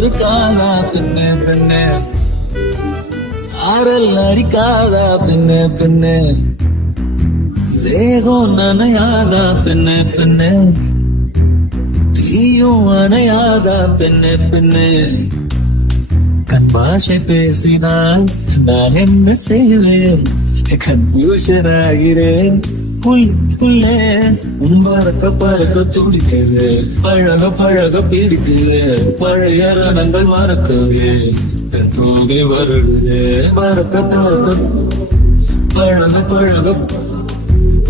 மறுக்காதா பெண்ணே பெண்ணே, சாரல் அடிக்காதா பெண்ணே பெண்ணே, தேகம் நனையாதா பெண்ணே பெண்ணே, தீயும் அணையாதா பெண்ணே பெண்ணே. கண் பாஷை பேசினால் நான் என்ன செய்வேன், கன்ஃபியூஷன் ஆகிறேன். புள்ளே பறக்க பறக்க துடிக்குது, பழக பழக பிடிக்குது, பழைய ரணங்கள் மறக்கவே தூகை வருடுது. பறக்க பறக்க பழக பழக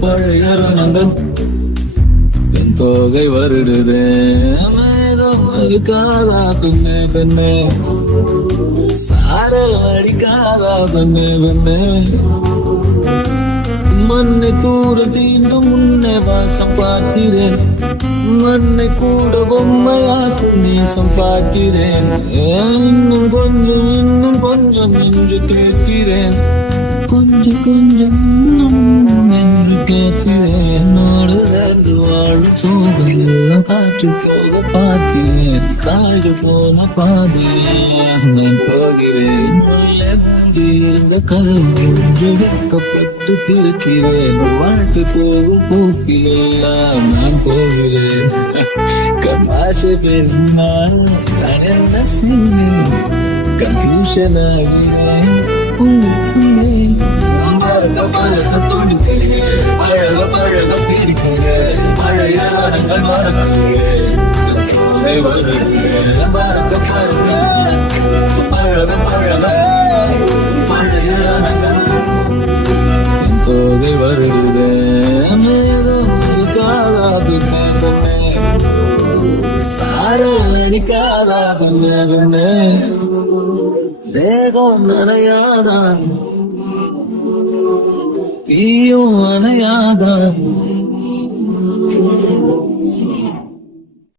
பழைய ரணங்கள் என் தோகை வருடுது. மேகம் அடிக்காதா பெண்ணே பெண்ணே, சாரல் அடிக்காதா பெண்ணே பெண்ணே, மண்ணை தூர தீண்டும் முன்னே வாசம் பார்க்கிறேன், மண்ணை கூட பொம்மையாக்கும் நேசம் பார்க்கிறேன். இன்னும் கொஞ்சம் என்று கேட்கிறேன், கொஞ்சம் கொஞ்சம் என்று கேட்கிறேன். நாடு சேர்ந்து வாழும் சோகையெல்லாம் காற்று போக பார்க்கிறேன், காடு போன பாதையில் நான் போகிறேன். இருந்த கதவு வைக்கப்பட்டு திருக்கிறேன், வாழ்க்கை போகும் போக்கிலெல்லாம் நான் போகிறேன். கமாஷை பேசினால் நான் என்ன செய்வேன், கன்ஃபியூஷன் ஆகிறேன். பழக துடிக்கிறேன், பழக பழக பிடிக்கிறேன், பழைய நாடங்கள் மறக்கிறேன். பறக்க பறக்க பழக பழக பழைய நாடங்கள் என் தோகை வருடுதே. மேகம் அடிக்காதா பெண்ணே பெண்ணே, சாரல் அடிக்காதா பெண்ணே பெண்ணே, தேகம் நனையாதா தீயும் அணையாதா.